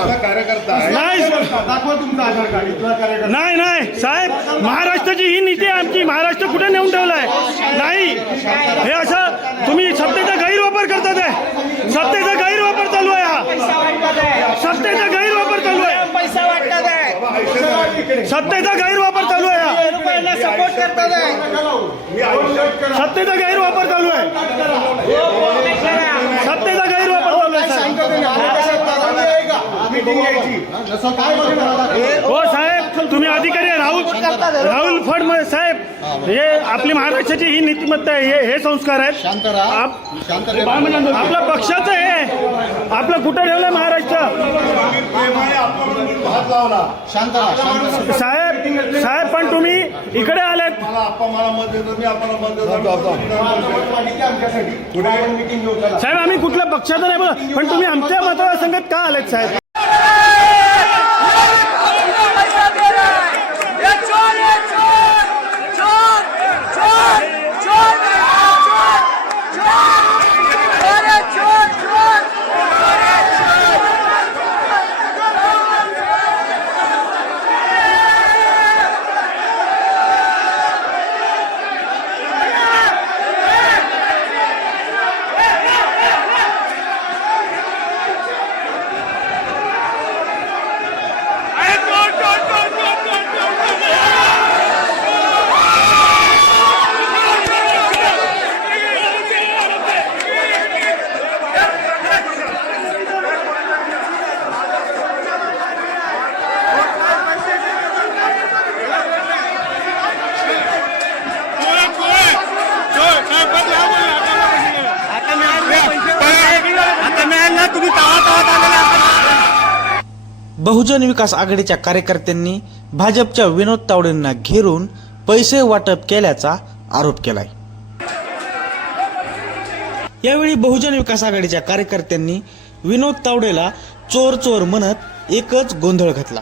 इथला कार्यकर्ता आहे. नाही दाखवा तुमचं आधार कार्ड इथला कार्यकर्ता. नाही नाही साहेब महाराष्ट्राची ही नीती आहे आमची. महाराष्ट्र कुठे नेऊन ठेवलाय? नाही. हे असं तुम्ही सत्तेचा गैरवापर करतात आहे सत्तेचा गैरवापर चालू आहे हा. सत्तेचा गैरवापर चालू आहे. पैसा वाटतात आहे सत्तेचा गैरवापर चालू आहे हा. रुपयाला सपोर्ट करतात आहे सत्तेचा गैरवापर चालू आहे सत्तेचा गैरवापर चालू आहे साहेब. मीटिंग घ्यायची जसं काय बघणार हो साहेब तुम्ही अधिकारी आहे राहुल. राहुल फड साहेब हे आपली महाराष्ट्राची ही नीतिमत्ता आहे हे- हे संस्कार आहेत. शांत राहा. आप- शांत राहा. आपलं पक्षाचं आहे. आपलं कुठं ठेवलंय महाराष्ट्र? साहेब साहेब पण तुम्ही इकडे आलेत. साहेब आम्ही कुठल्या पक्षाचं नाही बोला पण तुम्ही आमच्या मतदारसंघात का आलेत साहेब? बहुजन विकास आघाडीच्या कार्यकर्त्यांनी भाजपच्या विनोद तावडेंना घेरून पैसे वाटप केल्याचा आरोप केलाय. यावेळी बहुजन विकास आघाडीच्या कार्यकर्त्यांनी विनोद तावडेला चोर चोर म्हणत एकच गोंधळ घातला.